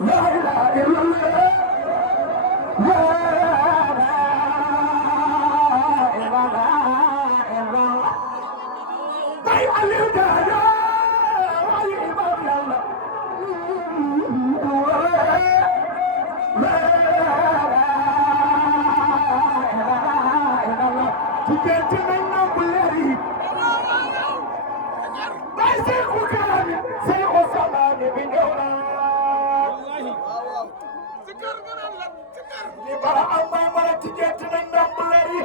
لا اله الا الله لا اله الا الله طيب الهدايا والامام يلا لا اله الا الله تجيت من بلاري ما يسيقوا كلامي سيقوا سماني بدولا bara amma mara ticket nan dan bulari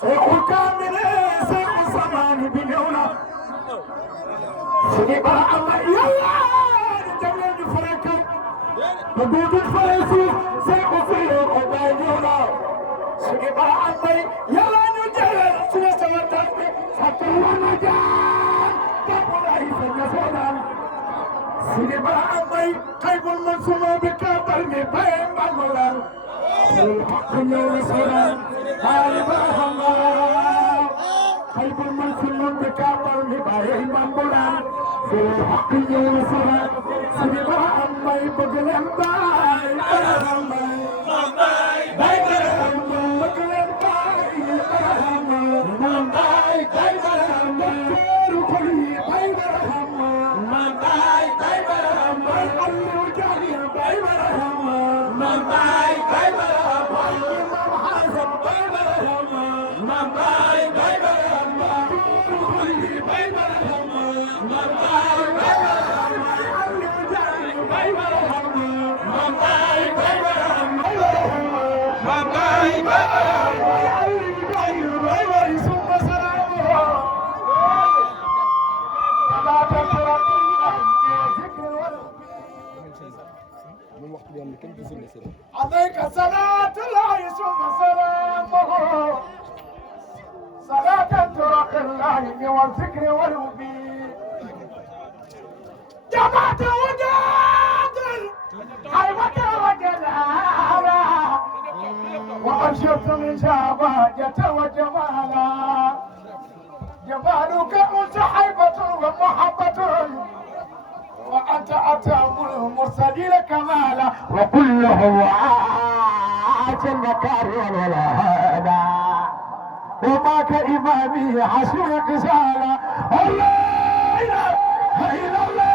sai ku kamile sai ku samani bineuna sai bara amma yalla da jami'an di faraka da dudun faraisu sai ku fiye ku bayyana sai bara amma yalla ni jere sai samanta satu wanaja ta bulai sai sodan sai bara amma kai bul mansuma bi kabal me bayan bamulan الحق يوصلا هاي برهما خيب المنسل بكابر لبايع المنبولان في الحق يوصلا سببا أمي بقلن باي برهما باي برهما بقلن باي برهما باي برهما ركلي باي برهما باي برهما اللي وجاني باي برهما باي برهما عليك صلاة الله ثم سلامه صلاة ترقي الله والذكر والوبي جمعت وجادل حيوة وجلالا وأبشرت من شابهة وجمالا جمالك مصحبة ومحبة وأنت أتم المرسلين كمالا وكله عاش المكارم والهدى وما كإمامي حسن قسالا الله إله إلا الله